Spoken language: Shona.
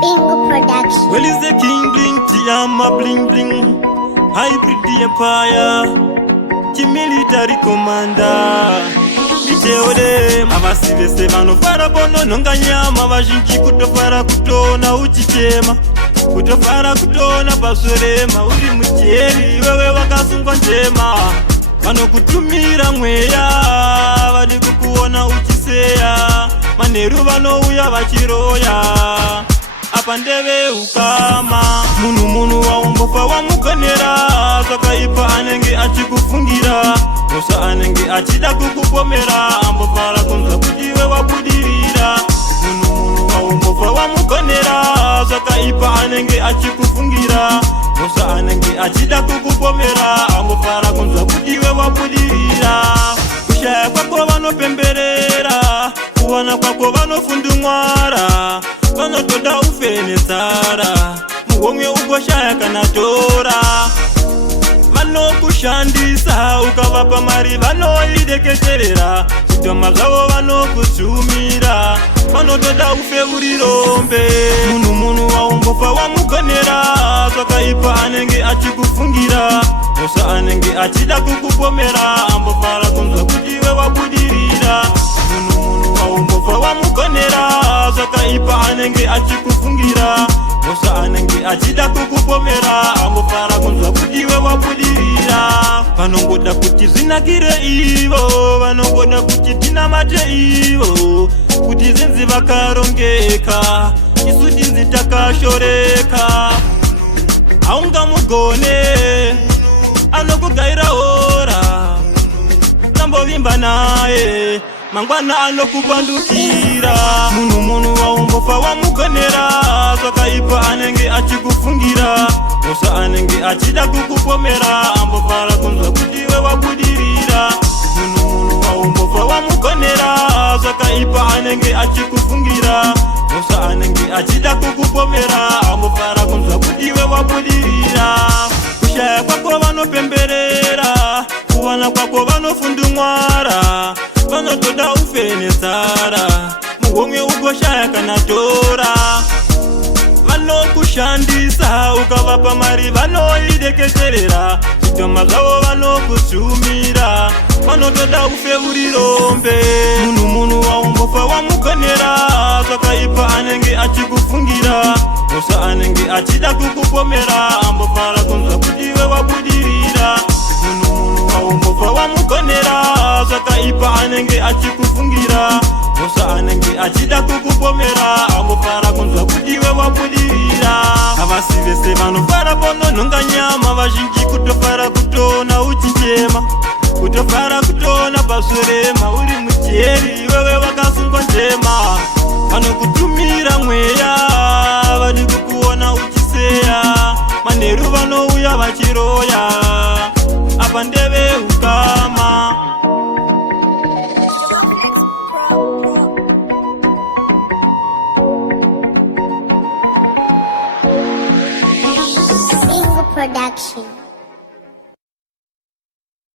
Bingo Production. Well, is the king bling, Tiama bling bling, hybrid empire, military commander. Bicheode, mavasivese vanofara bono nonga nyama, vazhinji kutofara kutona uchichema, kutofara kutona pasorema, uri mujeri wewe wakasungwa njema, vanokutumira mweya, vadi kukuona uchiseya, manheru vanouya vachiroya apa ndeve ukama. Munhu waumbofa wamugonera, zvakaipa anenge achikufungira, osa anenge achida kukupomera, ambofara kunzwa kuti iwe wabudirira. Munhu waumbofa wamugonera, zvakaipa anenge achikufungira, osa anenge achida kukupomera, ambofara kunzwa kuti iwe wabudirira. Kushaya kwako vanopemberera, kuwana kwako vanofundumwara, vanotoda ufe nenzara, muhomwe ugoshaya kana tora. Vanokushandisa ukavapa mari vanoideketerera, zvitoma zvavo vanokuzumira, vanotoda ufe uri rombe. Munhu waumbofa wamugonera, zvakaipa anenge achikufungira, osa anenge achida kukupomera, ambofara kunzwa kuti iwe wabudirira. Munhu waumbofa wamugonera, zvakaipa anenge achikufungira, osa anenge achida kukupomera, ambofara kunzwa kuti iwe wabudirira. Vanongoda kuti zvinakire ivo, vanongoda kuti tinamate ivo, kuti zinzi vakarongeka, isu tinzi takashoreka. Haungamugone, anokugayira hora, tambovimba naye, mangwana anokupandukira. Munhu waumbofa wamugonera, zvakaipa anenge achikufungira, osa anenge achida kukupomera, ambofara kunzwa kuti iwe wabudirira. Munhu waumbofa wamugonera, zvakaipa anenge achikufungira, osa anenge achida kukupomera, ambofara kunzwa kuti iwe wabudirira. Kushaya kwako vanopemberera, kuwana kwako vanofundumwara, vanotoda ufe nenzara, muhomwe ugoshaya kana tora. Vanokushandisa ukavapa mari vanoideketerera, zvitoma zvavo vanokuzumira, vanotoda ufe uri rombe. Munhu waumbofa wamugonera, zvakaipa anenge achikufungira, osa anenge achida kukupomera, ambofara kunzwa kuti iwe wabudirira. Munhu waumbofa wamugonera, zvakaipa anenge achikufungira, osa anenge achida kukupomera, ambofara kunzwa kuti iwe wabudirira. Havasi vese vanofara bono nonga nyama, vazhinji kutofara kutona uchichema, kutofara kutona pasorema, uri mujeri wewe wakasungwa njema, vanokutumira mweya, vadi kukuona uchiseya, manheru vanouya vachiroya, apa ndeve ukama. Bingo Production.